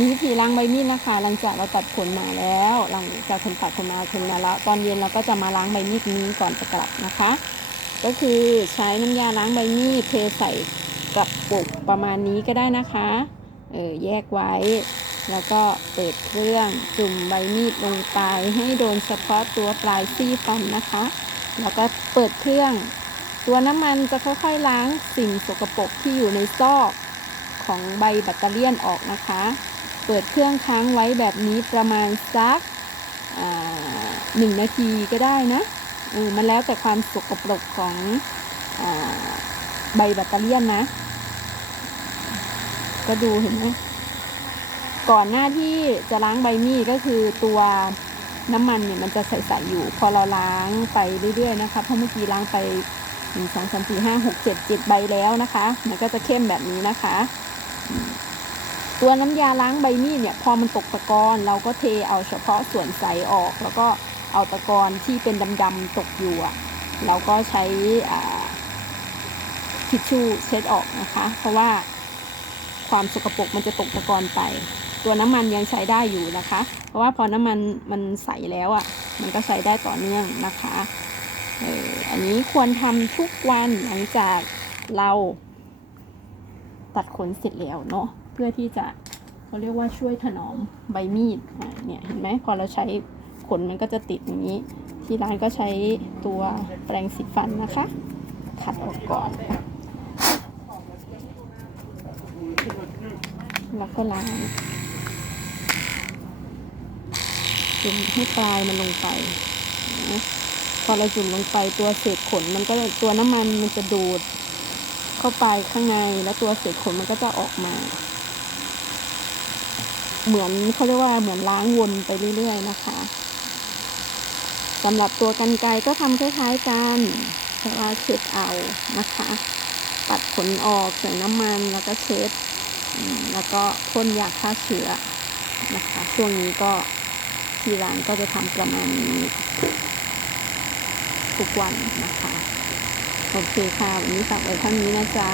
มีวิธีล้างใบมีดนะคะ หลังจากเราตัดขนมาแล้ว หลังจากคนตัดขนมาขนมาแล้ว ตอนเย็นเราก็จะมาล้างใบมีดนี้ก่อนจะกลับนะคะ ก็คือใช้น้ำยาล้างใบมีดเทใส่กระปุกประมาณนี้ก็ได้นะคะ เออแยกไว้ แล้วก็เปิดเครื่องจุ่มใบมีดลงไปให้โดนเฉพาะตัวปลายซี่ฟันนะคะ แล้วก็เปิดเครื่อง ตัวน้ำมันจะค่อยๆล้างสิ่งสกปรกที่อยู่ในซอกของใบแบตเตอเลี่ออกนะคะ เปิดเครื่องค้างไว้แบบนี้ประมาณสักหนึ่งนาทีก็ได้นะเออมันแล้วแต่ความสกปรกของอใบแบตเตอเลี่นะ ก็ดูเห็นไหมก่อนหน้าที่จะล้างใบมีดก็คือตัวน้ำมันเนี่ยมันจะใสๆอยู่ พอเราล้างไปเรื่อยๆนะคะเพราะเมื่อกี้ล้างไปหนึ่งสองสามสี่ห้าหกเจ็ดเจ็ดใบแล้วนะคะ มันก็จะเข้มแบบนี้นะคะ ตัวน้ำยาล้างใบมีดเนี่ยพอมันตกตะกอนเราก็เทเอาเฉพาะส่วนใสออก แล้วก็เอาตะกอนที่เป็นดำๆตกอยู่เราก็ใช้ทิชชู่เช็ดออกนะคะ เพราะว่าความสกปรกมันจะตกตะกอนไป ตัวน้ำมันยังใช้ได้อยู่นะคะ เพราะว่าพอน้ำมันมันใสแล้วอะ่ะมันก็ใช้ได้ต่อเนื่องนะคะเอออันนี้ควรทำทุกวันหลังจากเราตัดขนเสร็จแล้วเนาะ พื่อที่จะเขาเรียกว่าช่วยถนอมใบมีดเนี่ยเห็นไหมพอเราใช้ขนมันก็จะติดอย่างนี้ ที่ร้านก็ใช้ตัวแปรงสีฟันนะคะ ขัดออกก่อน แล้วก็ล้างจุ่มให้ปลายมันลงไปนะพอเราจุ่มลงไปตัวเศษขนมันก็ตัวน้ำมันมันจะดูดเข้าไปข้างในแล้วตัวเศษขนมันก็จะออกมา เหมือนเขาเรียกว่าเหมือนล้างวนไปเรื่อยๆนะคะสำหรับตัวกันไกก็ทำคล้ายๆกันแต่ว่าเช็ดเอานะคะ ปัดขนออกใส่น้ำมันแล้วก็เช็ดแล้วก็พ่นยาฆ่าเชื้อนะคะ ช่วงนี้ก็ที่ร้านก็จะทำประมาณนี้ทุกวันนะคะ โอเคค่ะ วันนี้ฝากไว้เท่านี้นะจ๊ะ